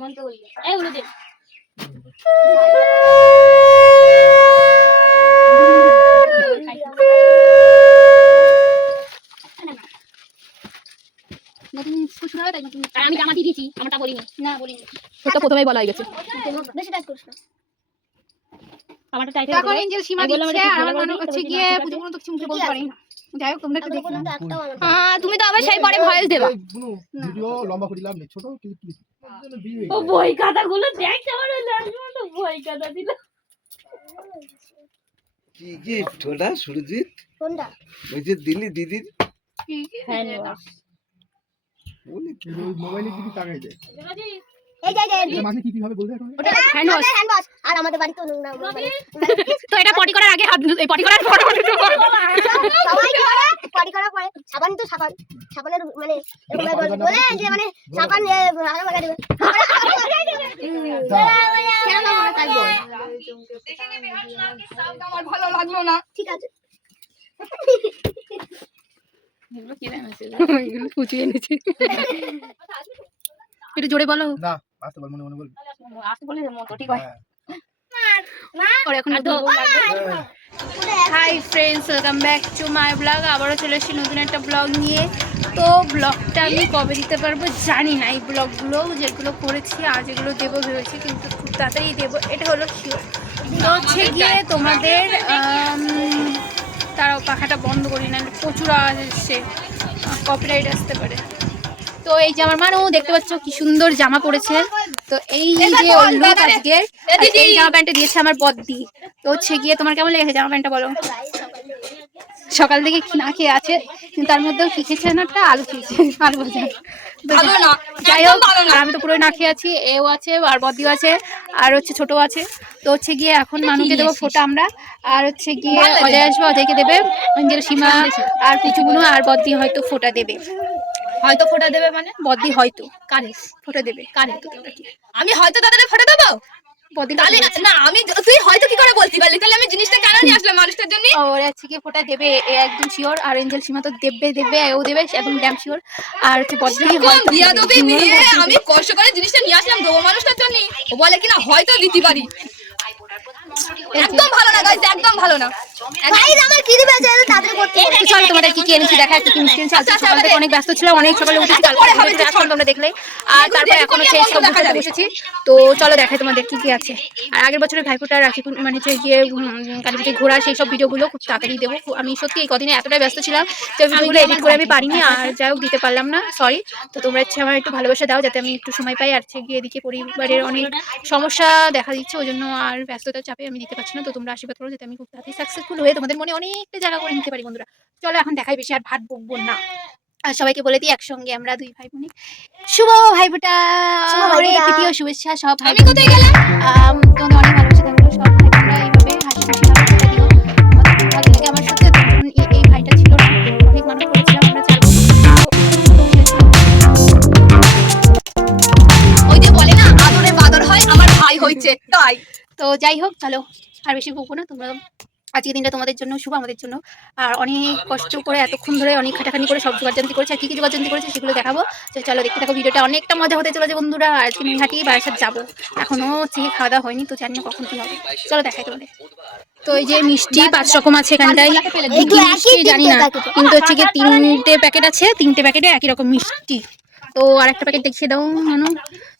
মন্ত্র বলবে এই উড়ে দে নতুন শুরু হবে তাই নতুন আমি জামা দিয়ে দিয়েছি আমারটা বলিনি না বলিনি তোরটা প্রথমেই বলা হয়ে গেছে বেশি টাইট করিস না আমারটা টাইট এখন এঞ্জেল সীমা দিচ্ছে আর আমার মনে হচ্ছে গিয়ে পুজো কোনো তো কিছু মুখে বলতে পারি না যাই হোক তোমরা একটু দেখো তুমি তো আবার সেই পরে ভয়েস দেবা ভিডিও লম্বা করে লাভ নেই ছোট কিন্তু ও বই খাতাগুলো দেখতে পারে না বই খাতা দিল কি গিফট ওটা সুরজিৎ কোনটা ওই যে দিলি দিদির হ্যান্ড ওয়াশ বলি মোবাইলে কি তাকাই যায় এই যে মাঝে কি হবে বলতে এখন ওটা হ্যান্ড ওয়াশ আর আমাদের বাড়িতে না তো এটা পটি করার আগে হাত এই পটি করার পরে সবাই করে পটি করার পরে সাবান তো সাবানের মানে এরকম বলে যে মানে সাবান ভালো লাগা দেবে আমার ভালো লাগলো না ঠিক আছে এগুলো কি এনেছে এগুলো কুচি এনেছে একটু জোরে বলো না আসতে বল মনে মনে বল আসতে বলে মতো ঠিক হয় আর এখন hi friends welcome back to my blog আবারও চলে এসেছি নতুন একটা ব্লগ নিয়ে তো ব্লগটা আমি কবে দিতে পারবো জানি না এই ব্লগগুলো যেগুলো করেছি আজ এগুলো দেবো ভেবেছি কিন্তু খুব তাড়াতাড়ি দেবো এটা হলো শিওর তো হচ্ছে গিয়ে তোমাদের তারাও পাখাটা বন্ধ করি না প্রচুর আওয়াজ এসছে কপিরাইট আসতে পারে তো এই যে আমার মানু দেখতে পাচ্ছ কি সুন্দর জামা পরেছে তো এই যে লুক আজকে এই জামা প্যান্টটা দিয়েছে আমার বদ্দি তো হচ্ছে গিয়ে তোমার কেমন লেগেছে জামা প্যান্টটা বলো সকাল থেকে না খেয়ে আছে কিন্তু তার মধ্যেও কি খেয়েছে না একটা আলু খেয়েছে আলু ভাজা যাই হোক আমি তো পুরো না খেয়ে আছি এও আছে আর বদ্দিও আছে আর হচ্ছে ছোটও আছে তো হচ্ছে গিয়ে এখন মানুষকে দেবো ফোটা আমরা আর হচ্ছে গিয়ে অজয় আসবে অজয়কে দেবে অঞ্জেল সীমা আর কুচুগুনো আর বদ্দি হয়তো ফোটা দেবে হয়তো ফোটা দেবে মানে বদ্দি হয়তো কারে ফোটা দেবে কারে তো আমি হয়তো তাদের ফটো দেবো বদ্দি তাহলে না আমি তুই হয়তো কি করে বলতে পারলি তাহলে আমি জিনিসটা কেন নিয়ে আসলাম মানুষটার জন্য ওর হচ্ছে গিয়ে ফোটা দেবে এ একদম শিওর আর এঞ্জেল সীমা তো দেবে ও দেবে একদম ড্যাম শিওর আর হচ্ছে বদ্দি হয়তো বিয়া দেবে মেয়ে আমি কষ্ট করে জিনিসটা নিয়ে আসলাম দেবো মানুষটার জন্য ও বলে কিনা হয়তো দিতে পারি একদম ভালো না গাইস একদম ভালো না গাইস আমার কি দিবে যে তাদের করতে চলো তোমাদের কি কি এনেছি দেখা একটু কি মিষ্টি এনেছি আজকে সকাল থেকে অনেক ব্যস্ত ছিলাম অনেক সকালে উঠেছি কালকে এখন তোমরা দেখলে আর তারপরে এখনো সেই সব দেখা বসেছি তো চলো দেখাই তোমাদের কি কি আছে আর আগের বছরের ভাইফোঁটা রাখি মানে হচ্ছে গিয়ে কালীপুজো ঘোরা সেই সব ভিডিওগুলো খুব তাড়াতাড়ি দেবো আমি সত্যি এই কদিনে এতটাই ব্যস্ত ছিলাম যে ভিডিওগুলো এডিট করে আমি পারিনি আর যাই হোক দিতে পারলাম না সরি তো তোমরা হচ্ছে আমার একটু ভালোবাসা দাও যাতে আমি একটু সময় পাই আর হচ্ছে গিয়ে এদিকে পরিবারের অনেক সমস্যা দেখা দিচ্ছে ওই জন্য আর ব্যস্ততার চাপে আমি দিতে পারছি না তো তোমরা আশীর্বাদ করো যাতে আমি খুব তাড়াতাড়ি সাকসেসফুল হয়ে তোমাদের মনে অনেকটা জায়গা করে নিতে পারি বন্ধুরা চলো এখন দেখাই বেশি আর ভাত বকবো না আর সবাইকে বলে দিই একসঙ্গে আমরা দুই ভাই বোনে শুভ ভাইফোঁটা তৃতীয় শুভেচ্ছা সব ভাই কোথায় গেলাম তোমাদের অনেক ভালোবাসা থাকলো সব ভাই বোনরা এইভাবে হাসি খুশি ভাবে ফোঁটা দিও আমাদের ভালো লাগে আমার সত্যি এই ভাইটা ছিল না অনেক মানুষ করেছিলাম আমরা চাইবো ওই যে বলে না আদরে বাদর হয় আমার ভাই হইছে তাই তো যাই হোক চলো আর বেশি বকবো না তোমরা আজকের দিনটা তোমাদের জন্য শুভ আমাদের জন্য আর অনেক কষ্ট করে এতক্ষণ ধরে অনেক খাটাখানি করে সব জোগাড়যন্ত্রী করেছে আর কি কি জোগাড়যন্ত্রী করেছে সেগুলো দেখাবো তো চলো দেখতে থাকো ভিডিওটা অনেকটা মজা হতে চলেছে বন্ধুরা আজকে নিহাটি বারাসাত যাবো এখনো হচ্ছে খাওয়া দাওয়া হয়নি তো জানি না কখন কি হবে চলো দেখাই তোমাদের তো এই যে মিষ্টি 5 রকম আছে এখানটায় কি কি মিষ্টি জানি না কিন্তু হচ্ছে কি 3টে প্যাকেট আছে 3টে প্যাকেটে একই রকম মিষ্টি তো আরেকটা প্যাকেট দেখিয়ে দাও মানু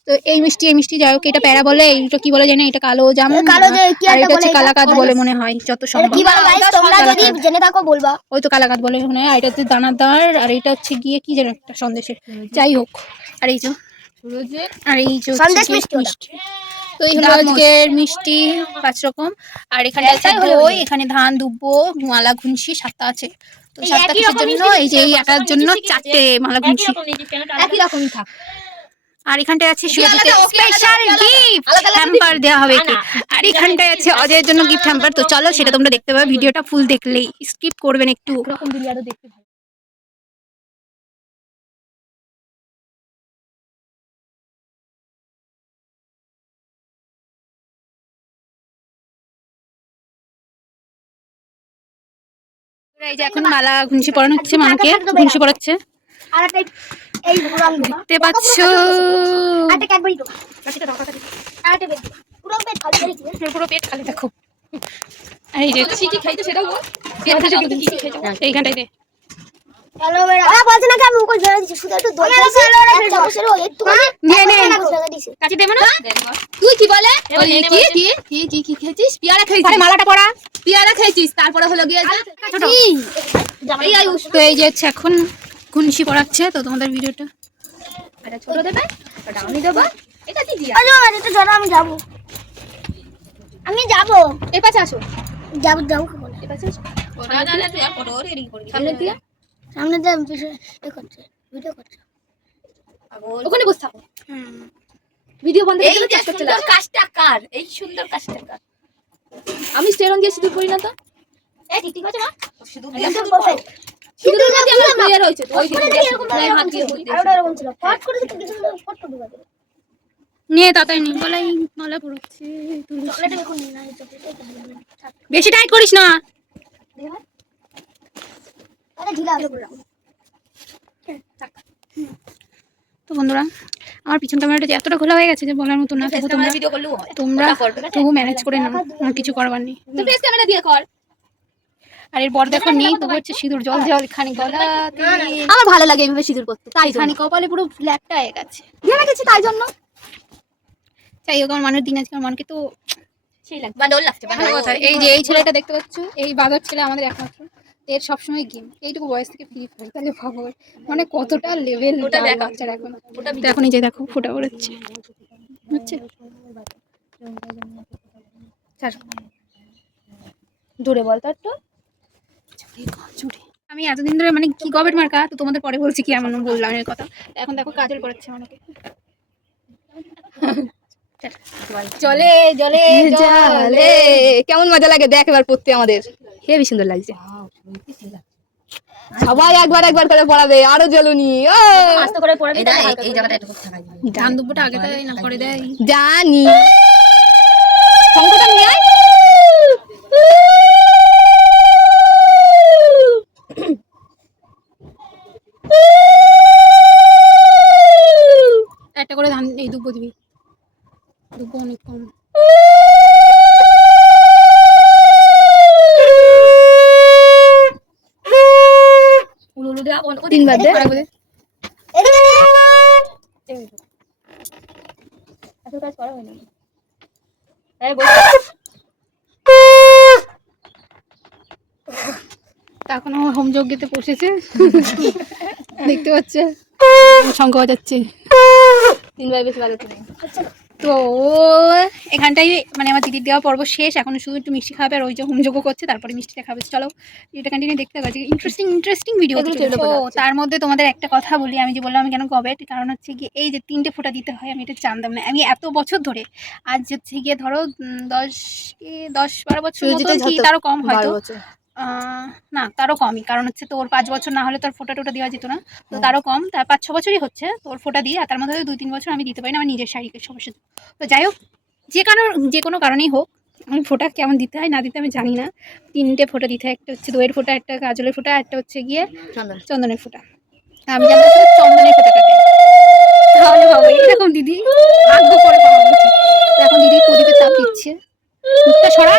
তো এই মিষ্টি যাই হোক এটা প্যারা বলে এইটা কি বলে জানি এটা কালো জাম আর এটা হচ্ছে কালাকাদ বলে মনে হয় যত সম্ভব কি বলো গাইস তোমরা যদি জেনে থাকো বলবা ওই তো কালাকাদ বলে মনে হয় আর এটা হচ্ছে দানাদার আর এটা হচ্ছে গিয়ে কি যেন একটা সন্দেশের যাই হোক আর এই যে আর এই যে সন্দেশ মিষ্টি তো এই হলো আজকের মিষ্টি 5 রকম আর এখানে আছে দই এখানে ধান দুব্বো মালা ঘুনসি 7টা আছে তো 7টা কিসের জন্য এই যে এই একার জন্য 4টে মালা ঘুনসি একই রকমই থাক আর এখানটায় আছে সুরজিতের স্পেশাল গিফট হ্যাম্পার দেওয়া হবে একে আর এখানটায় আছে অজয়ের জন্য গিফট হ্যাম্পার তো চলো সেটা তোমরা দেখতে পাবে ভিডিওটা ফুল দেখলেই স্কিপ করবেন একটু এরকম দিলে আরো দেখতে ভালো এই যে এখন মালা ঘুনসি পরানো হচ্ছে মানুকে ঘুনসি পরাচ্ছে আর এই রং দেখতে পাচ্ছ একটা ক্যাডবেরি দেবো, কাশিটা দাও, কাকা দিই। আর একটা বেদ দেবো। পুরো পেট খালি করে কি পুরো পেট খালি দেখো। আর এই যে কি কি খাইতে সেটাও বল। এইখানটাই দে। অ্যালোভেরা বলছ না কি আমি মুখে জল দিছি, শুধু একটু দই দিছি, এক চামচের একটু নে নে দিছি। কাশি দেবে না? তুই কি বলে বলি কি খেয়েছিস? পেয়ারা আরে খেয়েছিস, মালাটা পরা। পেয়ারা খেয়েছিস, তারপরে হলো গিয়ে ছোট। এই আয়ুষ তো এই যে হচ্ছে এখন গুনশি পড়াচ্ছে, তো তোমাদের ভিডিওটা এটা ছোট দেবে, এটা আমি দেবো, এটা দিদি। আরে এটা ধরো, আমি যাব, আমি যাব, এই পাশে আসো, যাব যাব খাবো না। এই পাশে আসো। না না না তুই আর পড়ো রেডি করবি সামনে দিয়ে। সামনে দিয়ে পিছনে এ করছে, ভিডিও করছে। ওখানে বসে থাকো, ভিডিও বন্ধ করে দিলে সুন্দর কাজটা কার, এই সুন্দর কাজটা কার। আমি স্টেরন দিয়ে সিঁদুর করি না তো, এই ঠিক আছে না, সিঁদুর একদম দিয়ে পারফেক্ট। সিঁদুর দিয়ে আমার ক্লিয়ার হয়েছে তো, ওই পুরো দিকে এরকম হাত দিয়ে বলি। আর ওটা এরকম ছিল, ফট করে দিতে কিছু ফট করে ঢুকা দিল। নিয়ে তাড়াতাড়ি নি বলাই মালা পড়াচ্ছে। চকলেটটা এখন না, এই চকলেটটা বেশি টাইট করিস না। আরে ঢিলা আছে পুরো। তো বন্ধুরা, আমার পিছন ক্যামেরাটা যে এতটা খোলা হয়ে গেছে যে বলার মতো না, তবু তোমরা ভিডিও করলেও হয়, তোমরা ওটা করবে না। তবু ম্যানেজ করে নাও, আমার কিছু করবার নেই। তো ফেস ক্যামেরা দিয়ে কর। আর এর বর দেখো নেই, তবু হচ্ছে সিঁদুর জল জল খানি গলাতে, আমার ভালো লাগে এইভাবে সিঁদুর করতে, তাই জন্য খানি কপালে পুরো ফ্ল্যাটটা হয়ে গেছে। দিয়ে রেখেছি, তাই জন্য যাই হোক, আমার মানুষ দিন আজকে আমার মনকে তো সেই লাগবে, বান্দর লাগছে ভালো কথা। এই যে এই ছেলেটা দেখতে পাচ্ছ, এই বাদর ছেলে আমাদের একমাত্র, এর সবসময় গেম, এইটুকু বয়স থেকে ফ্রি ফায়ার, তাহলে ভাবো মানে কতটা লেভেল ওটা দেখো। বাচ্চারা এখন। তো এখন এই যে দেখো ফোটা পড়াচ্ছে, বুঝছে? ছাড়। জোরে বল তো একটু। জুড়ে আমি এতদিন ধরে মানে কি গবেট মার্কা, তো তোমাদের পরে বলছি কি এমন বললাম এর কথা। এখন দেখো কাজল করাচ্ছে আমাকে। জলে জলে জলে কেমন মজা লাগে দেখ এবার পড়তে, আমাদের হেবি সুন্দর লাগছে। সবাই একবার একবার করে পড়াবে, আরো জ্বলুনি। আস্তে করে পড়ে দিতে এই জায়গাটা একটু থাকা ডান দুপুরটা আগে দেয় না পরে দেয়? জানি শঙ্কটা নিয়ে আয়। একটা করে ধান এই দুব্বো দিবি, দুব্বো অনেক কম। তিনবার দে। আরেকবার দে। এত কাজ করা হয়নি। তা এখন আমার হোম যজ্ঞতে বসেছে, দেখতে পাচ্ছে শঙ্খ বাজাচ্ছে। তিনবার বেশি বাজাতে নেই। তো এখানটাই মানে আমার দিদির দেওয়া পর্ব শেষ, এখন শুধু একটু মিষ্টি খাবে আর ওই যে হোমযোগ্য করছে, তারপরে মিষ্টিটা খাবে। চলো এটা কন্টিনিউ দেখতে পাচ্ছি, ইন্টারেস্টিং ভিডিও। তো তার মধ্যে তোমাদের একটা কথা বলি, আমি যে বললাম আমি কেন গবেট, কারণ হচ্ছে কি এই যে 3টে ফোঁটা দিতে হয়, আমি এটা জানতাম না। আমি এত বছর ধরে, আজ হচ্ছে গিয়ে ধরো 10-12 বছর মতো কি তারও কম হয়তো, না তারও কমই, কারণ হচ্ছে তোর 5 বছর না হলে তোর ফোঁটা টোটা দেওয়া যেত না, তো তারও কম, তার 5-6 বছরই হচ্ছে তোর ফোঁটা দিয়ে, আর তার মধ্যে 2-3 বছর আমি দিতে পারি না আমার নিজের শারীরিক সমস্যা। তো যাই হোক, যে কোনো কারণেই হোক, আমি ফোঁটা কেমন দিতে হয় না দিতে আমি জানি না। 3টে ফোঁটা দিতে হয়, একটা হচ্ছে দইয়ের ফোঁটা, একটা কাজলের ফোঁটা, একটা হচ্ছে গিয়ে চন্দনের ফোঁটা। আমি জানতাম শুধু চন্দনের ফোঁটাটা দেয়, তাহলে ভাবো এরকম দিদি ভাগ্য করে পাওয়া উচিত। তো এখন দিদি প্রদীপের তাপ দিচ্ছে, মুখটা সরা,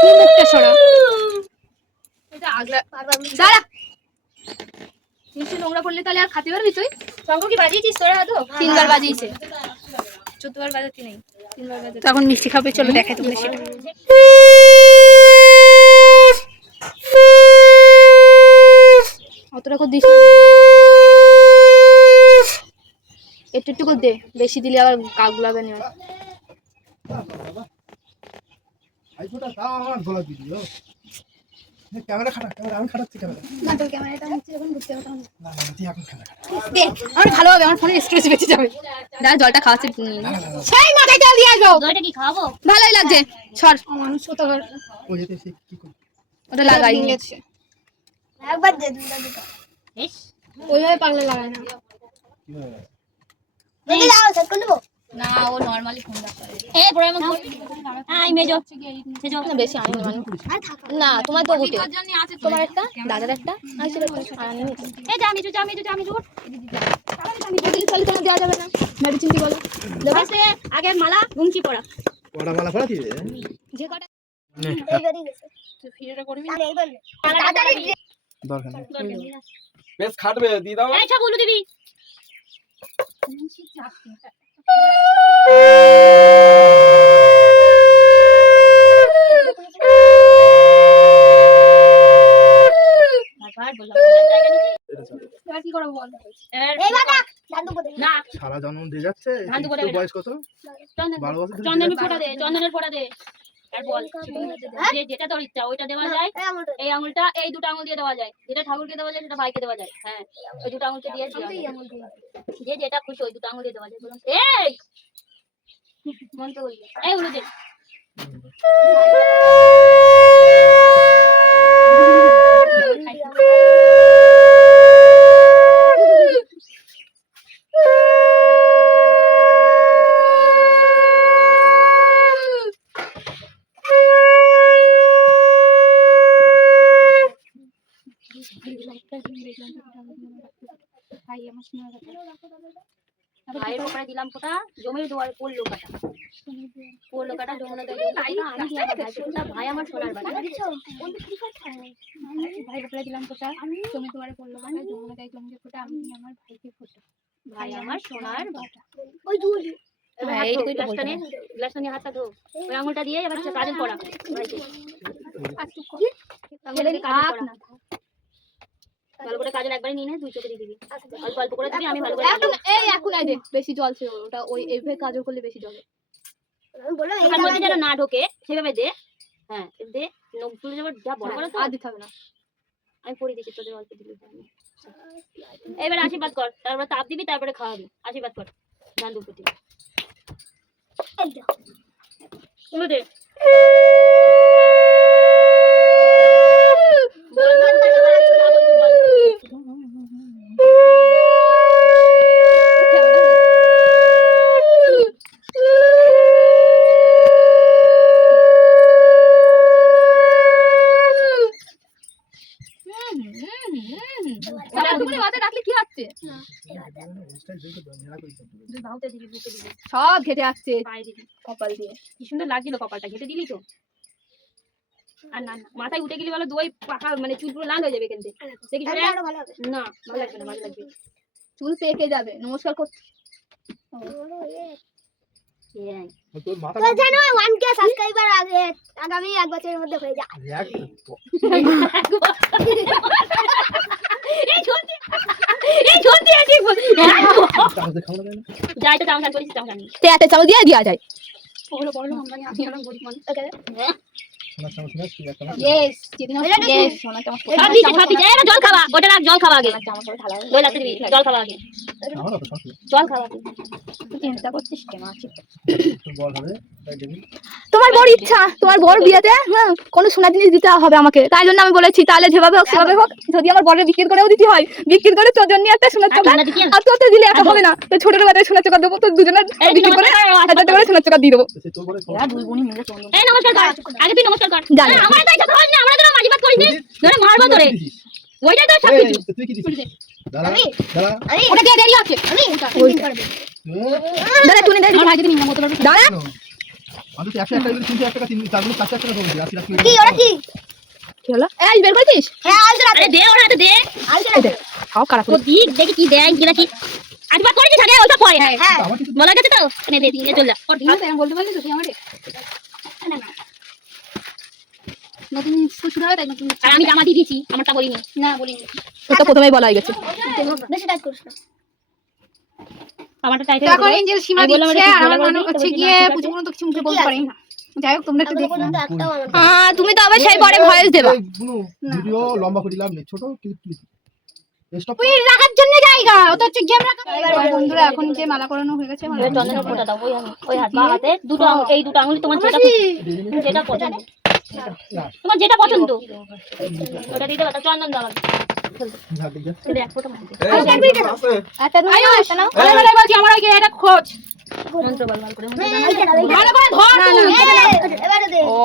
তুই মুখটা সরা। দাঁড়া, নিচে নোংরা পড়লে তাহলে আর খাতে পারবি তুই? শঙ্খ কি বাজিয়েছিস তোরা? তো 3বার বাজিয়েছে, 14বার বাজাতে নেই, 3বার বাজাতে। তো এখন মিষ্টি খাবে, চলো দেখাই তোমাদের সেটা। অতটা করে দিস না, একটু একটু করে দে, বেশি দিলে আবার কাক লাগবে না। আইফোনটা তাও আমার গলা দিদিও। ক্যামেরা খাটা, ক্যামেরা আমি খাটাচ্ছি ক্যামেরা। না তোর ক্যামেরাটা হচ্ছে এখন বুঝতে পারতাম না। না না তুই এখন খাটা। আমার ভালো হবে, আমার ফোনে স্টোরেজ বেঁচে যাবে। দাঁড়া, জলটা খাওয়াচ্ছে, সেই মাথায় তেল দিয়ে আসবো, দইটা কি খাওয়াবো? ভালোই লাগছে। সর, মানুষ কোথাকার ও যেতে সে কি করে? ওটা লাগাই গেছে, একবার দে, দুটো দুটো। ইস, ওইভাবে পাগলে লাগায় না। দেখি দাও, সেট করে দেবো। না, ও নরমালি ফোন করে। এই পরে আমি আই মেজো সেজো না বেশি আনি মানে আর থাক। না, তোমার তো উঠে, তোমার একটা, দাদার একটা, আর আমি নিয়েছি। এই যা মেজো, যা মেজো, যা মেজো। আমি দিদি তাহলে তোমার দেওয়া যাবে না। মেডিসিন কি বলো আগে মালা ঘুমকি পড়া কটা মালা পড়া দিবে যে কটা এই বেরিয়ে গেছে ভিডিওটা করবি আর এই বললে তাড়াতাড়ি দরকার নেই বেশ খাটবে দিয়ে দাও এই সব উলু দিবি কি করবো বল এইবার ডাক দাদু বলে না সারা জন্ম দিয়ে যাচ্ছে ধান তো বলে একটু গেল। বয়স কত 12 বছর ধরে চন্দনের দিয়ে ফোঁটা দে চন্দনের ফোঁটা দে আর বল যে যেটা তোর ইচ্ছা ওইটা দেওয়া যায় এই আমলটা এই আঙুলটা এই দুটো আঙুল দিয়ে দেওয়া যায় যেটা ঠাকুরকে দেওয়া যায় সেটা ভাইকে দেওয়া যায় হ্যাঁ ওই দুটো আঙুলকে দিয়ে যে যেটা খুশি ওই দুটো আঙুল দিয়ে দেওয়া যায় বলুন এই মন তো বলবে এই উলু দে ভাইয়ের ওপরে দিলাম ফোঁটা জমির দুয়ারে পড়লো কাটা জমুনা দেয় আমি দিই আমার ভাইকে ফোঁটা ভাই আমার সোনার বাড়ি ভাইয়ের ওপরে দিলাম ফোঁটা জমির দুয়ারে পড়লো কাটা জমুনা দেয় জমির ফোঁটা আমি দিই আমার ভাইকে ফোঁটা ভাই আমার সোনার বাটা ওই দুই হ্যাঁ এই গ্লাসটা নিয়ে হাতটা ধো ওই আঙুলটা দিয়ে এবার কাজল করা ভাইকে আঙুলটাকে কাজল করা ভালো করে কাজল একবারে নিয়ে নে দুই চোখে দিয়ে দিবি অল্প অল্প করে দিবি আমি ভালো করে এই এখন আই দে বেশি জল ছিল ওটা ওই এইভাবে কাজল করলে বেশি জল আমি বললাম এই এখান মধ্যে যেন না ঢোকে সেভাবে দে হ্যাঁ দে নখ তুলে যাবার যা বড় বড় তো আর দিতে হবে না আমি পড়ে দিচ্ছি তোদের অল্প দিবি এবার আশীর্বাদ কর তারপরে তাপ দিবি তারপরে খাওয়াবি আশীর্বাদ কর ধান দুপুর দিবি তুলে দে সব ঘেটে আসছে কপাল দিয়ে কি সুন্দর লাগছিল কপালটা ঘেটে দিলি তো আর না মাথায় উঠে গেলি বলো দই পাকা মানে চুলগুলো লাল হয়ে যাবে কিন্তু দেখি আরো ভালো হবে না ভালো লাগবে না ভালো লাগবে চুল পেকে যাবে নমস্কার করতে তোর মাথা তো জানো 1k সাবস্ক্রাইবার আগামী 1 বছরের মধ্যে হয়ে যায় যাই তো চামচ করিস চামচ তেতে চাল দিয়ে দেওয়া যায় ওগুলো বড় লোক আমরা আমি হলাম গরিব মানুষ ইয়েস যেদিন ইয়েস সোনা চামচ সব দিছে এরা জল খাওয়া ওটা রাখ জল খাওয়া আগে দই লাগতে দিবি জল খাওয়া আগে জল খাওয়া আগে তুই চিন্তা করছিস কেন আছে বল হবে তাই দেখি তোমার বড় ইচ্ছা তোমার বড় বিয়েতে কোনো সোনা জিনিস দিতে হবে আমাকে তাই জন্য আমি বলেছি তাহলে যেভাবে হোক সেভাবে হোক যদি আমার বড় বিক্রি করেও দিতে হয় বিক্রি করে তোর জন্য একটা সোনার চোখা আর তোর তো দিলে একা হবে না তো ছোট বাজারে সোনার চোখা দেবো তো দুজনের বিক্রি করে 1000 টাকা করে সোনার চোখা দিয়ে দেবো সে তোর বলে দুই বোনই মিলে চন্দন এই নমস্কার কর আগে তুই নমস্কার কর জানি। আমার তো এটা সহজ না আমরা তো মাঝিবাদ করিস ধরে মারবো তোরে ওইটা তো সব কিছু তুই কি দিছিস দাঁড়া দাঁড়া ওটা দিয়ে দেরি আছে দাঁড়া তুই দেরি আমার ভাই যদি নিয়ে মতো পারবি দাঁড়া আমি তো 100 টাকা করে 300 টাকা 4 টাকা করে বলছি 80 কি ওরা কি কি হলো এই বের করেছিস হ্যাঁ আজ রাতে আরে দে ওর হাতে দে খাও কারা ও দিক দেখি কি দেয় কি নাকি আজবাদ করেছিস আগে ওটা পরে হ্যাঁ আমার কিছু বলা গেছে তো নে দে দিয়ে চল যা ওর দিন তো বলতে পারলি তুই আমারে নতুন শুরু হবে তাই নতুন আর আমি জামা দিয়ে দিয়েছি আমারটা বলিনি না বলিনি তো প্রথমেই বলা হয়ে গেছে বেশি টাইট করিস না আমারটা টাইট এখন এঞ্জেল সীমা আমি বললাম দিচ্ছে এটা আর আমার ভালো মনে করে হচ্ছে দিতে গিয়ে হবে, পুজো তো কিছু মুখে বলতে পারি না যাই হোক তোমরা একটু দেখো পর্যন্ত একটাও আমার তুমি তো আবার সেই পরে ভয়েস দেবা ভিডিও লম্বা করে দিলাম ছোট ক্লিপ স্টপ তুই রাখার জন্য জায়গা ওটা হচ্ছে গেম রাখা বন্ধুরা এখন যে মালা করানো হয়ে গেছে এবার চন্দনের ফোঁটা দাও ওই হাত বা হাতে দুটো এই দুটো আঙুল তোমার যেটা পছন্দ তোমার যেটা পছন্দ ওটা দিয়ে দাও চন্দন দাও চলে এক ফোঁটা মারতে একটা নাও একটা নাও আরে বলছি আমার ওই এটা খোঁজ মন্ত্র বল ভালো করে ভালো করে ধর এবারে দে ও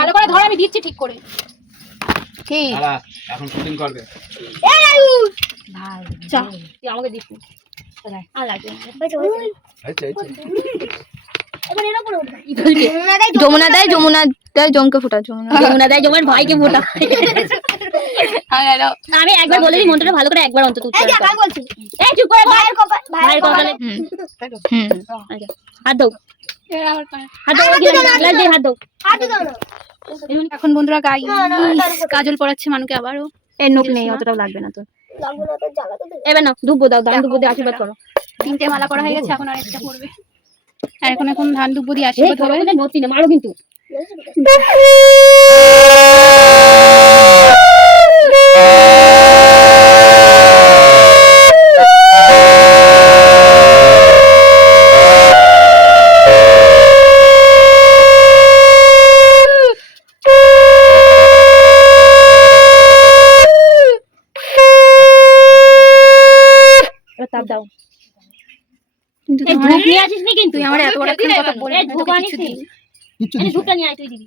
ভালো করে ধর আমি দিচ্ছি ঠিক করে কি এখন শুটিং করবে চা তুই আমাকে দিস আর লাগবে না। হয়েছে, হয়েছে। আচ্ছা আচ্ছা এবার এর উপরে উঠবে। ইদলকে যমুনা দেয় জমকে ফোটা যমুনা দেয় জমের ভাইকে ফোটা। আমি একবার বলে দিই মন্ত্রটা ভালো করে একবার অন্তত এই উচ্চারণ দেখ, কর। আমি বলছি। এই চুপ করে বল। ভাইয়ের কপাল, ভাইয়ের কপালে হাত দাও, হাত দাও, ওই গ্লাস দিয়ে হাত দাও। হাত দিও না। এখন বন্ধুরা গাই না, না, না, কাজল পড়াচ্ছে মানুকে আবারও। এর নোক নেই, অতটাও লাগবে না তো। লাগবে না, তোর জ্বালাতে দে। এবার না ধূপ দাও, দান ধূপ দিয়ে আশীর্বাদ করো। 3টে মালা পড়া হয়ে গেছে, এখন আরেকটা পড়বে। আর এখন ধান দুব্ব দিয়ে এই আশীর্বাদ হবে। গরমে নতি না মারো কিন্তু। এবার তাপ দাও। কিন্তু এই ধূপ নিয়ে আসিস নি কিন্তু। তুই আমার এত বড় একটা কথা বলে এই ধূপ আনিস নি। কিচ্ছু এই দিস ধূপটা নিয়ে আয় তুই দিবি।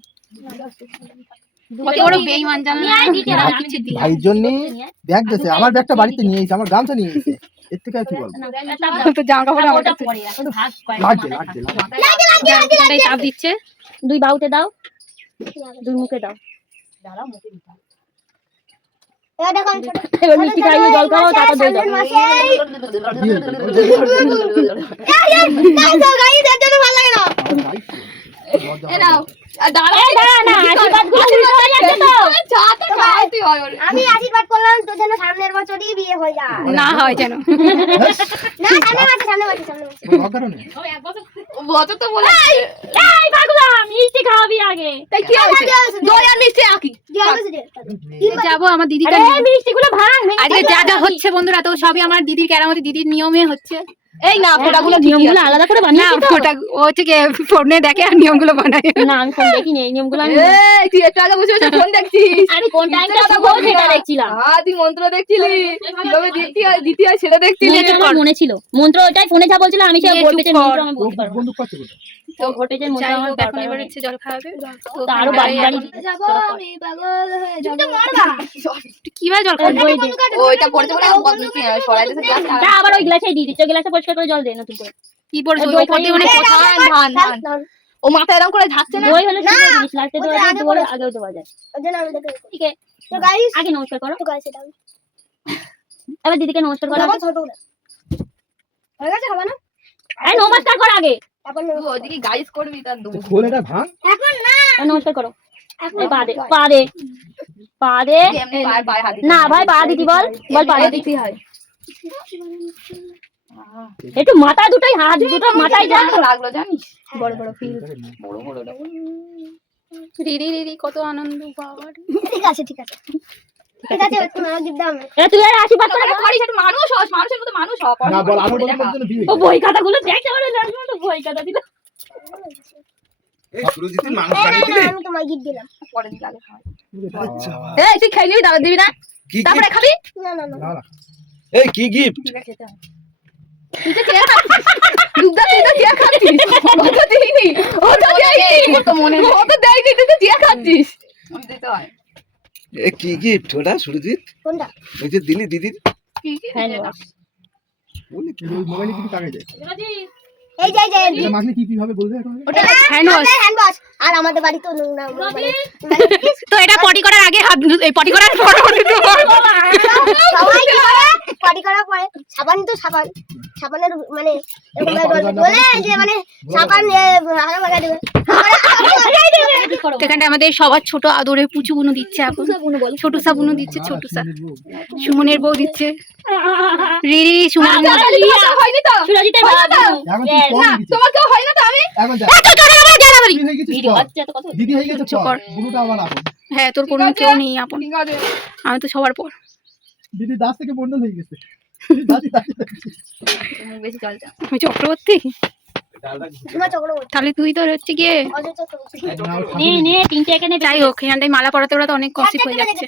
কত বড় বেঈমান জানো নিয়ে আয় দিতে হবে, আমি কিছু দিই। ভাইয়ের জন্য নিয়ে আয়। ব্যাগ দিয়েছে, আমার ব্যাগটা বাড়িতে নিয়ে এসেছে, আমার গামছা নিয়ে এসেছে, এর থেকে আর কি বলবো? না, তাপ দাও। তো জামা কাপড় আমার ওটা কাছে। পরে, এখন ভাগ করে। লাগছে লাগছে লাগছে। এটাই চাপ দিচ্ছে। দুই বাহুতে দাও, দুই মুখে দাও। এবার দেখো, আমি ছোট- এবার মিষ্টি খাইয়ে জল খাও, তারপর দই দাও। সামনের মাসে এই তো গাইস, এর জন্য ভালো লাগে না। এই দাঁড়া না, আশীর্বাদগুলো উল্টো হয়ে যাচ্ছে তো। আমি আশীর্বাদ করলাম তোর জন্য সামনের বছরই বিয়ে হয়ে যায়। না হয় যেন। না, সামনের বছর। অকারণে এই পাগলা, মিষ্টি খাওয়াবি আগে। যাবো আমার দিদিকে আরে নিয়ে। মিষ্টিগুলো ভাঙ। আজকে যা যা হচ্ছে বন্ধুরা, তো সবই আমার দিদির কেরামতি, দিদির নিয়মে হচ্ছে। এই না, ফোঁটাগুলো নিয়মগুলো আলাদা করে না বানিয়েছি তো। ওটা ও হচ্ছে কি ফোনে দেখে আর নিয়মগুলো বানায়। না, আমি ফোন দেখিনি, এই নিয়মগুলো আমি তুই একটু আগে বসে বসে ফোন দেখছিস। আমি কোন টাইমটা শুভ সেটা দেখছিলাম। তুই মন্ত্র দেখছিলি, কিভাবে দিতে হয় সেটা দেখছিলি। মন্ত্র আমার মনে ছিল, মন্ত্র ওটাই ফোনে যা বলছিল আমি সেই নিয়ে ভোল্টেজের চুপ মন্ত্র কর। আমি বলতে পারবো না। বন্দুক পাচ্ছে কোথায়? তো ভোল্টেজের মন্ত্র যাই আমার হোক, এখন দরকার এবার নেই। হচ্ছে জল খাওয়াবে। তো আরো বাড়ি বাড়ি কিভাবে জল খাওয়াবে? ওইটা পড়তে পড়ে বদমাইশি হয়, সরাই দিতে যাস যা আবার ওই গ্লাসে দিয়ে দিচ্ছ, গ্লাসে পরিষ্কার করে জল দে নতুন করে। কি পড়ছে দই ওই পড়তে মানে খাইয়ে ধান ধান ধান। ও মাথা এরকম করে ঝাড়ছে না। দই হলে শুধু জিনিস লাস্টে ওটা দই আগে দই পড়েছে। আগেও দেওয়া যায়। ওর জন্য আমি দেখে ঠিক আছে, তো গাইস, আগে নমস্কার করো, তো গাইস এটা আমি এবার দিদিকে নমস্কার করো। আমার ছোট না হয়ে গেছে, হবে না? এই নমস্কার কর আগে, এখন ওদিকে গাইস করবি তার দোষ। খোল এটা ভাঙ। এখন না, এই নমস্কার করো। এখন এই পা দে, পা দে, পা দে। এমনি পায়ে পায়ে হাত দিতে না হয়। ভাই, পা দিতি বল, বল পা এমনি দিতি। দিতে হয়। একটু মাথা দুটোই, হাত দুটো মাথায় যা। কেমন লাগলো জানিস? বড় বড় ফিল। বড় বড় রিরি রিরি কত আনন্দ বাবা রে। ঠিক আছে ঠিক আছে ঠিক আছে, তুমি আমাকে দাও না। এ তুই আর আশীর্বাদ করে তোরা করিস, একটু মানুষ হস, মানুষের মতো মানুষ হ। না বল, আমার বন্ধুর জন্য বিয়ে। ও বই খাতাগুলো দেখতে পারে না, আমি তো বই খাতা দিল। এই সুরজিতের মানুষ এই বানিয়ে না, দিলে আমি তোমার গিফট দিলাম। পরে দিকে আগে খাওয়াই। আচ্ছা এই তুই খাই নিবি, দাদা দিবি না, কি তারপরে gift? খাবি। না না না না না এই কি গিফট? তুই তো চেয়ার খাচ্ছিস। দুধটা তুই তো চেয়ার খাচ্ছিস। ও তো দিইনি, ও তো দেয়নি, ও তো দেয়নি, তুই তো চেয়ার খাচ্ছিস। দিতে হয়। এ কি গিফট ওটা সুরজিৎ? কোনটা? ওই যে দিলি দিদির হ্যাঁ বাস। বলি কি? ওই মোবাইলে কি টাকা যায়? এই যে এটা মাখলে কি কি হবে বলতে এখন? ওটা হ্যান্ড ওয়াশ। Hand wash. আর আমাদের বাড়ি তো নোংরা মানে তো এটা পটি করার আগে হাত এই পটি করার পর সবাই কি করে পটি করার পরে সাবান তো সাবান, সাবানের মানে এরকম ভাবে বলে যে মানে সাবান হারা মাখা দেবে। এখানটা আমাদের সবার ছোট আদরের পুচু বুনু দিচ্ছে এখন। ছোট সাবুনু দিচ্ছে, ছোট সা সুমনের বউ দিচ্ছে। রিরি সুমন হয়নি তো? সুরজিতের বাবা। এখন তুই কম না, দিছিস। তোমার কেউ হয় না তো? আমি এখন যা। দিদি হয়ে গেছিস ভিডিও তো। হচ্ছে তো কত। দিদি হয়ে গেছিস তো। কর। বুড়োটা আমার আপন। হ্যাঁ তোর কোনো কেউ নেই আপন, ঠিক আছে। আমি তো সবার পর। দিদি দাস থেকে বন্ডল হয়ে গেছে। দাদি দাদি দাদি। বেশি চলছে। আমি চক্রবর্তী, তোমার চক্রবর্তী তাহলে তুই তো হচ্ছে গিয়ে। অজয় চক্রবর্তী। নে নে তিনটে এখানে যাই হোক, এখানটায় মালা পরাতে পরাতে অনেক কষ্ট হয়ে যাচ্ছে।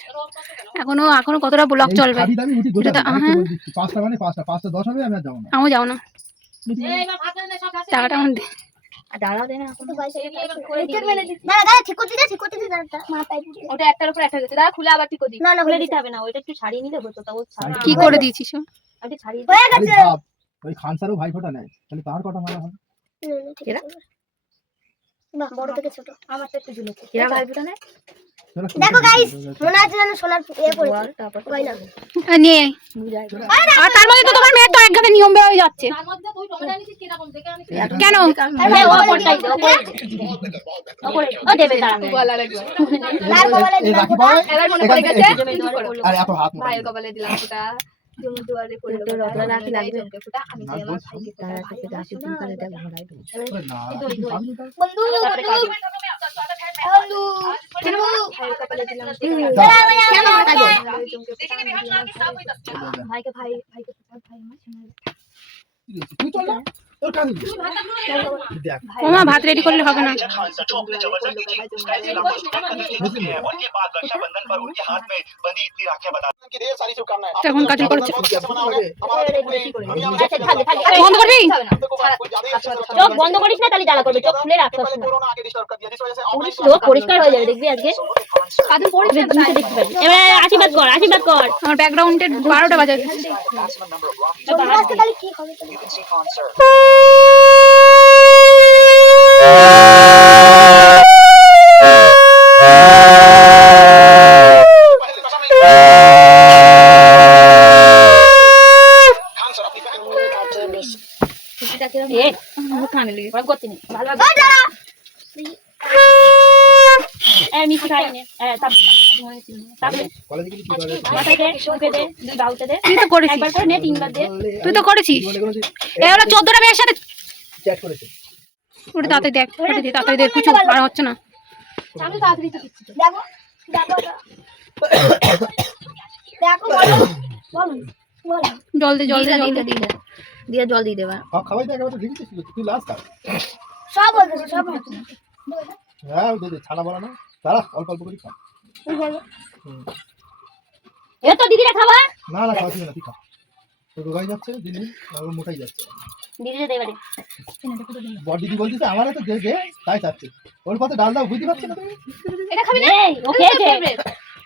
এখনো কতটা ব্লগ এই চলবে? খাবি দাবি উঠি গোটা এটা তো- আমি হ্যাঁ। বলে দিচ্ছি, 5টা মানে 5টা 5টা 10 হবে, আমি আর যাবো না। আমিও যাও না, টাকাটা আমার দে। আর দাঁড়াও দে না এখন। দাঁড়া দাঁড়া, ঠিক করতে দে, ঠিক করতে দে, দাঁড়া মাথায় পুরো। ওটা একটার উপর একটা গেছে, দাঁড়া খুলে আবার ঠিক করে দিই। না না খুলে হয়ে দিতে হবে না, ওইটা একটু ছাড়িয়ে নিলে হতো, তাও ছাড়া কি করে দিয়েছিস? আমি ছাড়িয়ে হয়ে খালি গেছে। ভাব। ওই খান স্যারও ভাই ফোটা নেয়, তাহলে তার কটা মারা হবে? ঠিক আছে। বাহ, বড় থেকে ছোট। আমার তো একটু ঝুলছে এরা ভাইবোটা নেয় চলো, দেখো গাইস, মনে আছে যেন সোনার পড়েছে। তারপর ওই না। নিয়ে আয়। বুঝাই আর তার মধ্যে তো তোমার মেয়ের তো এক গাদা নিয়ম বের হয়ে যাচ্ছে তার মধ্যে তুই টমেটো আনিস কিরকম দেখে আনিস? কেন? আরে ও কোনটাই দে, ও করে ও দেবে তারা। গলার একবার লাল কমলে এই রাখি পাবে এবার মনে পড়ে গেছে আর এত হাত মারে। ভাইয়ের কপালে দিলাম ফোঁটা জমি দুয়ারে করলো রতনা রাখি লাগবে ফোঁটা আমি চাই আমার ভাইকে ফোঁটা ভাইকে রাখি তুমি করে দেব ঘোড়াই দেব ওরে না, আমি তো- বন্ধু তারপরে কাজ বন্ধু ভাইয়ের কপালে দিলাম কেন তাই বল? ভাইকে ভাইকে ফোঁটা ভাই আমার শোনা তুই চল না, তোর কাজ কি? দেখ, ওমা ভাত রেডি করলে হবে না বুঝলি? এখন কাজ করছে আচ্ছা থাক থাক বন্ধ করবি চোখ বন্ধ করিস না, তাহলে জ্বালা করবে। চোখ খুলে রাখ সবসময়। চোখ পরিষ্কার হয়ে যাবে, দেখবি আজকে কাজু পড়ে তুমি তো দেখতে পাবি। এবারে আশীর্বাদ কর, আশীর্বাদ কর। আমার ব্যাকগ্রাউন্ডে 12টা বাজে বন্ধু আজকে তাহলে কি হবে? এ কানে লেগে গরম করতে নেই, ভালো মিষ্টি খাই নে। তারপরে কলেজে গেলে কি করে? মাথায় দে, মুখে দে, দুই বাহুতে দে, তুই তো করেছিস একবার করে নে, তিনবার দে। তুই তো করেছিস জীবনে কোনো এই হলো 14টা মেয়ের সাথে চ্যাট করেছে। ওটা তাড়াতাড়ি দেখ ওটা দিয়ে তাড়াতাড়ি দেখ কিছু আর হচ্ছে না আমি তাড়াতাড়ি তো দিচ্ছি দেখো দেখো দেখো বলো বলো জল দে জল দে জল দে দিয়ে জল দিয়ে দেবা খাওয়াই দেখ, এবার তো ঠিক আছে, তুই লাস্ট আর। সব বলতেছে সব বলতেছে। হ্যাঁ, ওই দে, ছানা বলা না, তারা অল্প অল্প করে খা। এ তো দিদিরা খাবা, না না, খাওয়াচ্ছি না, তুই খা। তো রোগাই যাচ্ছে দিন, আর ও মোটাই যাচ্ছে। দিদিরা দে এবারে। বড় দিদি বলতেছে আমার তো দে দে, তাই চাচ্ছে। ওর পাতে ডাল দাও, বুঝতে পারছি না তুমি? এটা খাবি না এই ও খেয়েছে।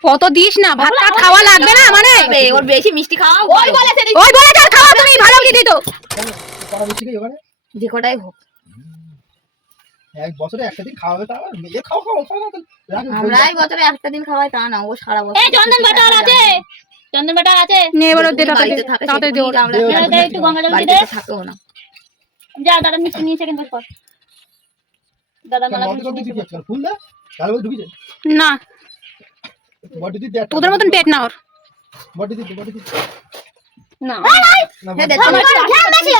কত দিস না ভাত টাত খাওয়া লাগবে না মানে ওর বেশি মিষ্টি খাওয়া ওই বলেছে ওই বলে তার খাওয়া তুমি ভালো কি দিত কেন? করা হচ্ছে কি ওখানে? যে কটাই হোক এক বছরে একটা দিন খাওয়াবে, তা আবার মেয়ে খাও খাও খাও না, রাখো, আমরাই বছরে একটা দিন খাওয়াই তা না ও সারা বছর এই চন্দন বাটার আছে, চন্দন বাটার আছে। নে এবার ওর দে বাড়িতে তাড়াতাড়ি থাকে তাড়াতাড়ি দে ওর। আমরা এবারে দে একটু গঙ্গা জল দিয়ে বাড়িতে দে। তো থাকেও না যা দাদা মিষ্টি নিয়ে সেকেন্ড কর। দাদা মালা বড় দিদি কি আছে? ফুল দে, তাহলে বলে ঢুকিছে। না বড় দিদি দেখ, তোদের মতন পেট না ওর বড় দিদি, বড় দিদি। না। না, হ্যাঁ, দে, আমার তোমার- ধ্যান বেশি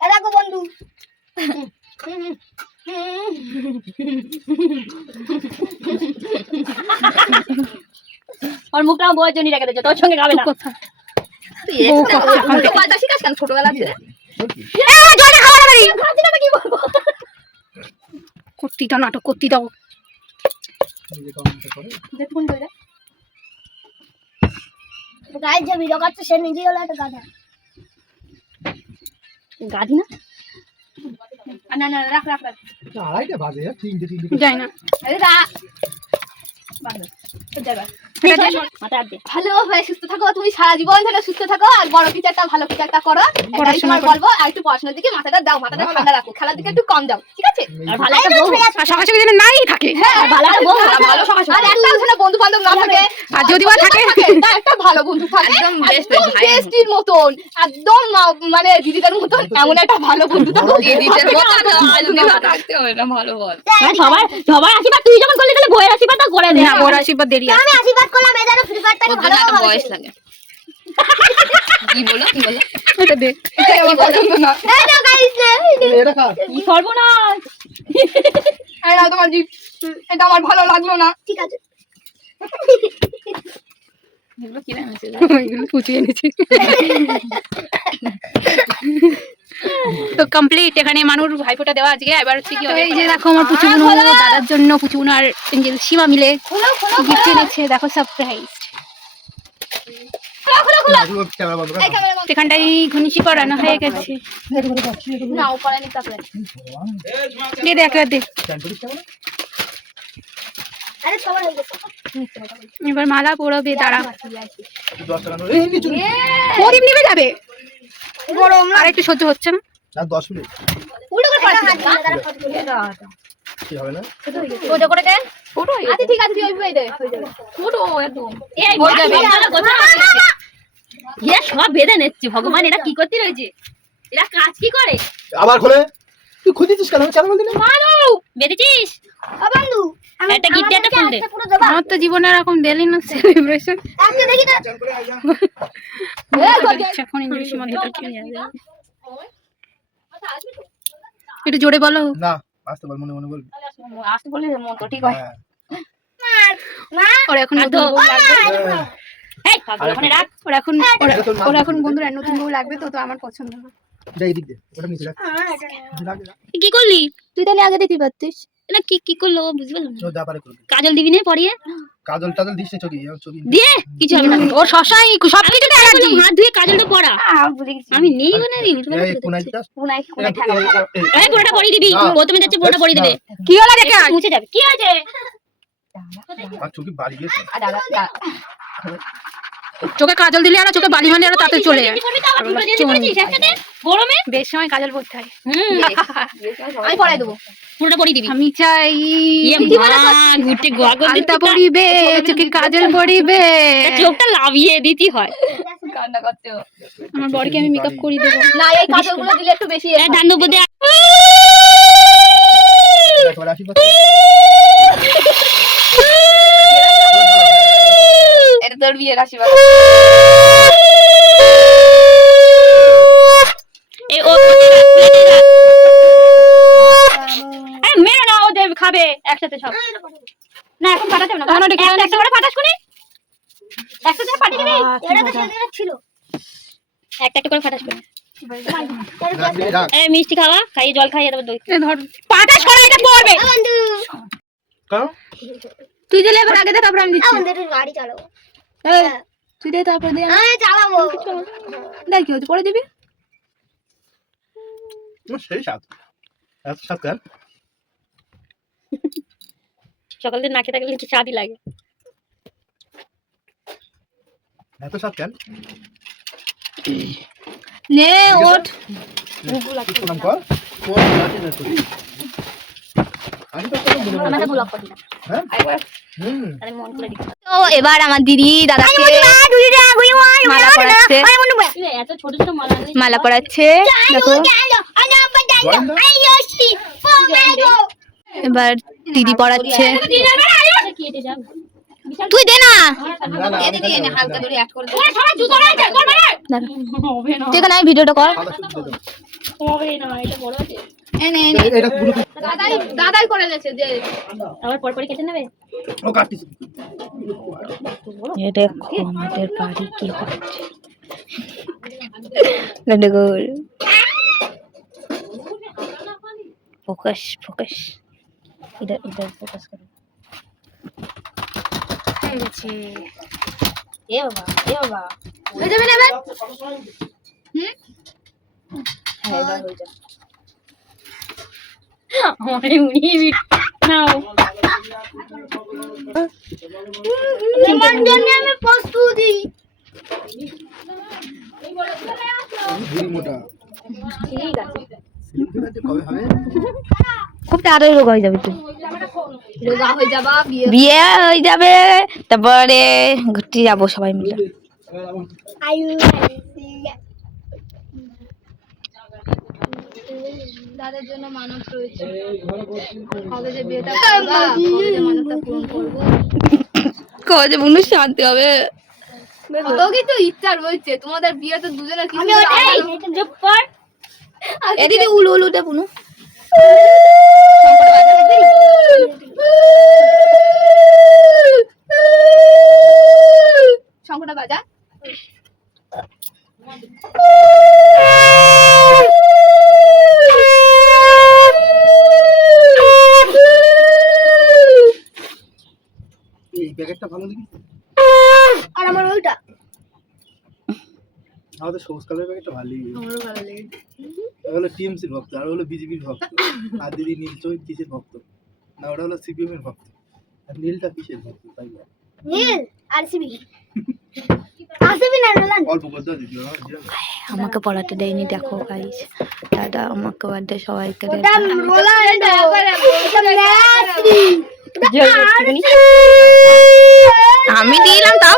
এ দেখো বন্ধু ওর মুখটাও বউয়ের জন্য রেখে দিয়েছে, তোর সঙ্গে খাবে না। কথা তুই বউ extra কথা এখন থেকে। পাল্টা শিখাস কেন ছোটবেলা থেকে তোর কি? জলটা খাওয়া না করতি দাও নাটক করতি দাও নিজে কমেন্ট করে। যেটুকুন কইরা গায়ে যে ভিডিও করছে সে নিজেই হলো একটা গাধা। গাধি না? না না রাখ রাখ রাখ না, আড়াইটা বাজে, তিনটে যাই না আরে রা বাবা যাবা এটা দে। মাথায় হাত দে। ভালো হয়ে সুস্থ থাকো, তুমি সারা জীবন ধরে সুস্থ থাকো আর বড় কিছু একটা ভালো কিছু একটা করো। এটাই পড়াশোনা তোমার করো। বলবো, আর একটু পড়াশোনার দিকে মাথাটা দাও, মাথাটা ঠান্ডা রাখো, খেলার দিকে একটু কম দাও, ঠিক আছে? আর ভালো একটা বউ, আর সকাল সকাল যেন নাই থাকে আর ভালো একটা বউ, ভালো আর একটা যেন বন্ধু বান্ধব না থাকে, আর যদি বা থাকে তা একটা ভালো বন্ধু থাকে, একদম best একদম ভাই। বেস্টির মতন, একদম মানে দিদিদের মতন এমন একটা ভালো বন্ধু থাকো। দিদিদের মতন থাকতে হবে না, ভালো বল। সবার সবার আশীর্বাদ তুই যেমন করলি, তাহলে বউয়ের আশীর্বাদটা করে দে। না বড় আশীর্বাদ দেরি আছে আমি আশীর্বাদ করলাম এদের ফ্রি ফায়ারটাকে ভালো বয়স লাগে। কি বলো কি বলো? এটা দে আমার পছন্দ না। এই তো গাইস এটা খা। কি সর্বনাশ! এই নাও তোমার জিপ, এটা আমার ভালো লাগলো না। ঠিক আছে এগুলো কি নাম আছে? এগুলো কুচিয়ে এনেছি তো কমপ্লিট এখানে মানুষ ভাইফোঁটা দেওয়া আজকে এবার হচ্ছে কি এই যে দেখো আমার পুচুগুনো দাদার জন্য পুচুগুনো আর এঞ্জেল সীমা মিলে গিফট এনেছে দেখো সারপ্রাইজ ক্যামেরা বন্ধ কর। এখানটাই ঘুনিশি করানো হয়ে গেছে না ও পড়ানি তারপরে দে দে একটা দে স্ট্যান্ড করিস কেমন? আরে সবার হয়ে গেছে। এবার মালা পরাবে, দাঁড়া। 10 টাকা নেবে। এই নিচু প্রদীপ নিভে যাবে, গরম আর একটু সহ্য হচ্ছে না। না 10 মিনিট উল্টো করে পড়া হাত দিয়ে দাঁড়া ফট করে। কি হবে না? গোজো করে দে। ছোট আচ্ছা ঠিক আছে তুই ওইভাবে দে ছোট একদম এই হয়ে যাবে। এ সব বেঁধে নিচ্ছে ভগবান, এরা কি করতে রয়েছে, এরা কাজ কি করে? আবার খোলে। তুই খুঁজেছিস কেন? চাল বল দিলে। বেঁধেছিস বন্ধু একটা গিফট একটা ফোন দে। পুরো দেবা আমার তো জীবনে এরকম ডেলি না সেলিব্রেশন। একটা দেখি না। চাল করে আয় যা। এখন ইংলিশের মধ্যে তো কি যাবে, একটু জোরে বলো। না, আসতে বল, মনে মনে বল। আসতে বলে মন তো ঠিক হয় হ্যাঁ। ওর এখন আর নতুন তো- বউ লাগবে, এই পাগল, ওখানে রাখ। ওর এখন ওর এখন বন্ধুরা নতুন বউ লাগবে, তো তো আমার পছন্দ না। যা এদিক দে। ওটা নিচে রাখ। রাখ, রাখ। কি করলি? তুই তাহলে আগে দিতে পারতিস। না কি করলো বুঝতে পারলাম না। চো যা পারে করবি। কাজল দিবি না পরিয়ে কাজল টাজল দিস না ছবি, আমার ছবি। দিয়ে কিছু হবে না। ওর শশাই সবকিছুতে অ্যালার্জি। হাত ধুয়ে কাজলটা পরা। বুঝে গেছি আমি নেই মানে দিই এই কোন আইটা? কোনায় কোনায় ঠাকা এই পুরোটা পরিয়ে দিবি, না। প্রথমে যাচ্ছে পুরোটা পরিয়ে দেবে, কি হলো রেখে আয়। মুছে যাবে। কি আছে? আর চোখে বাড়ি গেছে। দাদা চোখে কাজল দিলে আর চোখে বালি মারলে আর তাতে চলে যায়। পরবি তো আবার দুটো জেনে পড়েছিস একসাথে গরমে। বেশ সময় কাজল পরতে হয়। আমি পড়াই দেবো পুরোটা পরিয়ে দিবি। আমি চাই ইয়ে মা, ঘুরতে গগল আলতা পরিবে, চোখে কাজল পরিবে। চোখটা লাভিয়ে দিতে হয়। কান্না করতে আমার বরকে আমি মেকআপ করি দেবো। না এই কাজলগুলো দিলে একটু বেশি এই ধান উপর দিয়ে একবার আশীর্বাদ। এটা তোর বিয়ের আশীর্বাদ এই ও মেরে না, ওদের খাবে একসাথে সব। না এখন ফাটাতে হবে না, এখন ওটা খেয়ে একটা করে ফাটাস কোনি, একসাথে ফাটিয়ে দিবি। এটা তো সেদিন ছিল। একটা করে ফাটাস কোনি। রাখ দিবি, রাখ। এই মিষ্টি খাওয়া, খাইয়ে জল খাইয়ে দেবো দই। এ ধর পাটাস করা, এটা পড়বে। বন্ধু কারণ তুই দিলে এবার আগে দে, তারপর আমি দিচ্ছি। আমাদের গাড়ি চালাবো। এই, তুই দে তারপর দে। আমি চালাবো। দেখ কি হচ্ছে, পরে দিবি। সেই সাত। এত সাত কেন? সকাল থেকে নাকে থাকলে কি স্বাদই লাগে। এত সাত কেন? নে ওঠ। প্রণাম কর। তোর লাঠি না তুই। আমি তো তোর মনে আমাকে মনে। ব্লক করবি না, হ্যাঁ? হুম। আমি মন করে দিই। তো এবার আমার দিদি দাদাকে মালা পরাচ্ছে, এত ছোট ছোট মালা আনলি। মালা পরাচ্ছে। দেখো গরম না? এবার দিদি পড়াচ্ছে। কেটে যাবে। তুই দে না, না, না, আমি খাবো না, হালকা করে অ্যাড করে ওরে সবাই জুতো রয়েছে, করবে না। হবে না, তুই এখানে ভিডিওটা কর। সাদা শুধু দে দাও। হবে না, এটা বড় আছে। এটা পুরো দাদাই করে গেছে যে আবার পর পরে কেটে নেবে। ও কাটতিস। এ দেখো আমাদের বাড়ি কি হচ্ছে। গন্ডগোল। ফোকাস ফোকাস, ইধর ইধর ফোকাস করো। হয়ে গেছে। এ বাবা এ বাবা হয়ে যাবে না এবার? হ্যাঁ এবার হয়ে যাবে আমারে উনি নাও। নিমন্ত্রণে আমি প্রস্তুতি। ভুড়ি মোটা। ঠিক আছে ঠিক আছে, কবে হবে? খুব তাড়াতাড়ি রোগা হয়ে যাবে তুই। রোগা হয়ে যাবা বিয়ে বিয়ে হয়ে যাবে, তারপরে ঘুরতে যাবো সবাই মিলে। দাদার জন্য মানত রয়েছে কবে যে বিয়েটা করবা কবে যে মানতটা পূরণ করবো কবে মনে শান্তি হবে। ওটাও কিন্তু ইচ্ছা রয়েছে তোমাদের বিয়ে তো দুজনের কিছু আমি ওটাই চুপ কর। এ দিদি উলু উলুটা পুনু। শঙ্করটা বাজা এই প্যাকেটটা ভালো দেখি। আর আমার ওইটা আমাদের সবুজ কালারের প্যাকেটটা ভালোই। আমারও ভালো লেগে হলো টিএমসির ভক্ত, আর হলো বিজেপির ভক্ত, আর দিদি নীলচয় কিসের ভক্ত? না ওটা হলো সিপিএম এর ভক্ত। নীলটা কিসের তাই বল। নীল আরসিবি আরসিবি না রোনাল্ডো অল্প করে দাও দিদি আমাকে পড়াতে দেয়নি, দেখো গাইস। দাদা আমাকে বাদে সবাইকে ওটা রোনাল্ডো ওটা মেসি আমি দিলাম তাও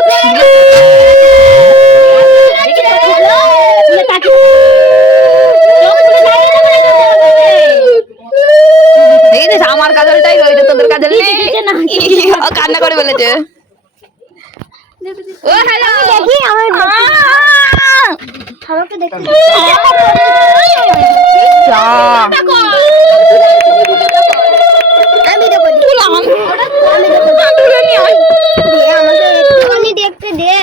দেখিস আমার কাজলটাই রয়েছে, তোদের কাজল নেই। ও কান্না করে বলেছে ও হ্যালো দেখি আমাকে দেখতে আমি দেখো আমাকে একটুখানি দেখতে দে,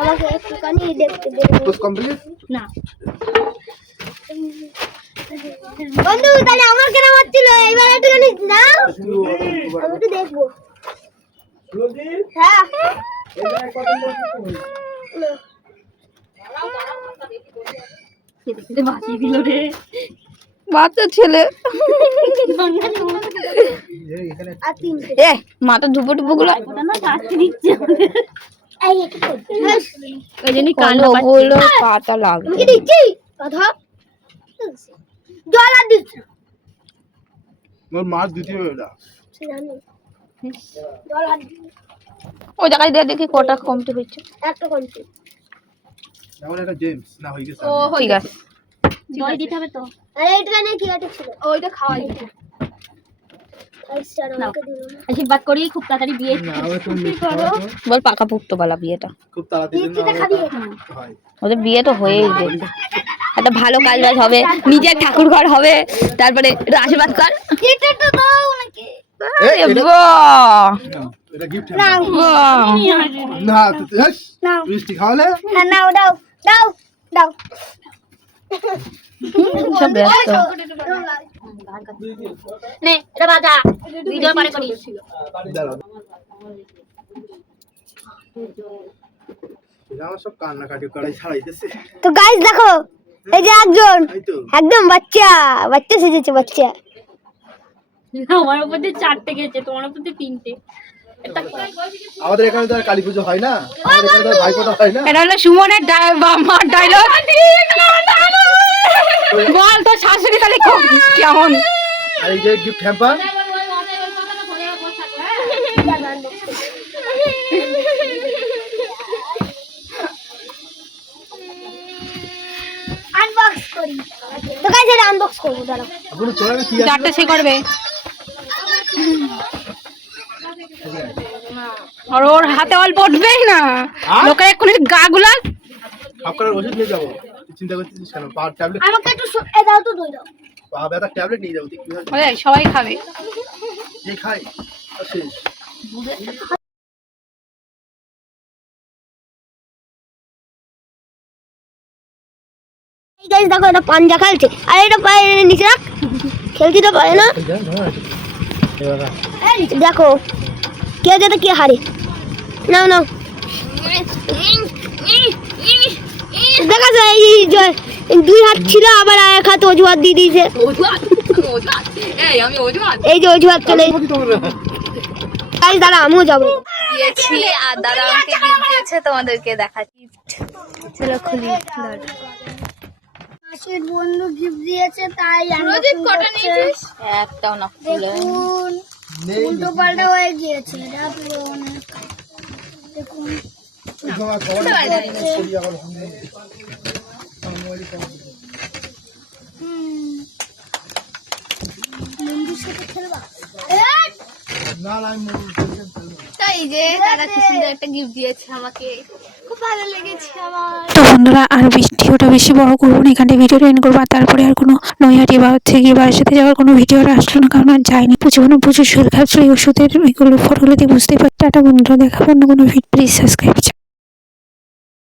আমাকে একটুখানি দেখতে দে। কোর্স কমপ্লিট না বন্ধু তাহলে আমার কেন মারছিল, এবার একটুখানি দাও আমি একটু দেখবো। হ্যাঁ বাঁচিয়ে দিল রে বাচ্চা ছেলে। এখানে আর তিনটে এ মাথা ধুপো টুপো গুলো ওটা না শাস্তি দিচ্ছে এই একটু ওই জন্যই কান্না গুলো পাতা লাগবে। আমি কি দিচ্ছি কথা জল আর দিচ্ছি মোর মাছ দিতে হবে এটা জানি জল আর ওই জায়গায় দিয়ে দেখি কটা কমতে হচ্ছে। একটা কমছি যেমন একটা জেমস না হয়ে গেছে ঠিক আছে জল দিতে হবে তো আরে এইটুখানি কি একটা ছিল ওইটা খাওয়াই 5 স্টার আমাকে দিল না আশীর্বাদ করি খুব তাড়াতাড়ি বিয়ে না আমরা তো মিস করো বল পাকা পুক্ত বালা বিয়েটা। খুব তাড়াতাড়ি দিচ্ছিটা খাবি হয় ওদের বিয়ে তো হয়েই গেছে, একটা ভালো কাজ বাজ হবে, নিজের ঠাকুর ঘর হবে, তারপরে একটু আশীর্বাদ কর। এটা তো দাও নাকি এটা গিফট না না তো হ্যাঁ নাও মিষ্টি খাওয়ালে হ্যাঁ নাও দাও দাও দাও সব ব্যস্ত। নে এটা বাজা ভিডিও পরে করি দাঁড়াও এটা আমার সব কান্নাকাটি করাই ছাড়াইতেছে তো গাইস দেখো এই যে একজন এই তো একদম বাচ্চা বাচ্চা সেজেছে বাচ্চা আমার উপর দিয়ে 4টে গেছে তোমার উপর দিয়ে 3টে আমাদের এখানে তো আর কালী পুজো হয় না, আমাদের এখানে তো আর ভাইফোঁটা হয় না। এটা হলো সুমনের মার ডায়লগ। বল তোর শাশুড়ি তাহলে কেমন? আর এই যে গিফট হ্যাম্পার আনবক্স করি তো গাইস এটা আনবক্স করব দাঁড়াও আপনি চলে না কি আছে চারটে সে করবে আর ওর হাতে অল্প উঠবেই না, লোকের এক্ষুনি গা গুলা। আপনার ওষুধ নিয়ে যাবো, চিন্তা করতেছিস কেন? পাওয়ার ট্যাবলেট আমাকে একটু এ দাও তো দই দাও পা ব্যথা ট্যাবলেট নিয়ে যাবো, তুই কি হয় সবাই খাবে। যে খাই আর শেষ এই গাইস দেখো এটা পাঞ্জা খেলছে আর এটা পায়ে নিচে রাখ খেলতে তো পারে না দেখো কে যেতে কে হারে নাও নাও দেখা যায় এই যে দুই হাত ছিল আবার এক হাত অজুহাত দিয়ে দিয়েছে এই যে অজুহাত চলে গাইস দাঁড়া আমিও যাবো দিয়েছি আর দাদা আমাকে গিফট দিয়েছে, তোমাদেরকে দেখাচ্ছি। চলো খুলি। মাসির বন্ধু গিফট দিয়েছে তাই একটাও না খুলে। দেখুন উল্টো পাল্টা হয়ে গিয়েছে এটা পুরো অনেক দেখুন বন্ধুর সাথে খেলবা না না আমি তাই যে তারা কি সুন্দর একটা গিফট দিয়েছে আমাকে, খুব ভালো লেগেছে আমার। তো বন্ধুরা আর ভিডিওটা বেশি বড় করবো না, এখানে ভিডিওটা এন্ড করবো। আর তারপরে আর কোনো নৈহাটি বা হচ্ছে গিয়ে বাড়ির সাথে যাওয়ার কোনো ভিডিওটা আসলো না, কারণ আর যাইনি। প্রচুর শরীর খারাপ ছিল, এই ওষুধের এগুলো ফটোগুলো দিয়ে বুঝতেই পারছি। টাটা বন্ধুরা, দেখাবো অন্য কোনো ভিডিও। Please subscribe.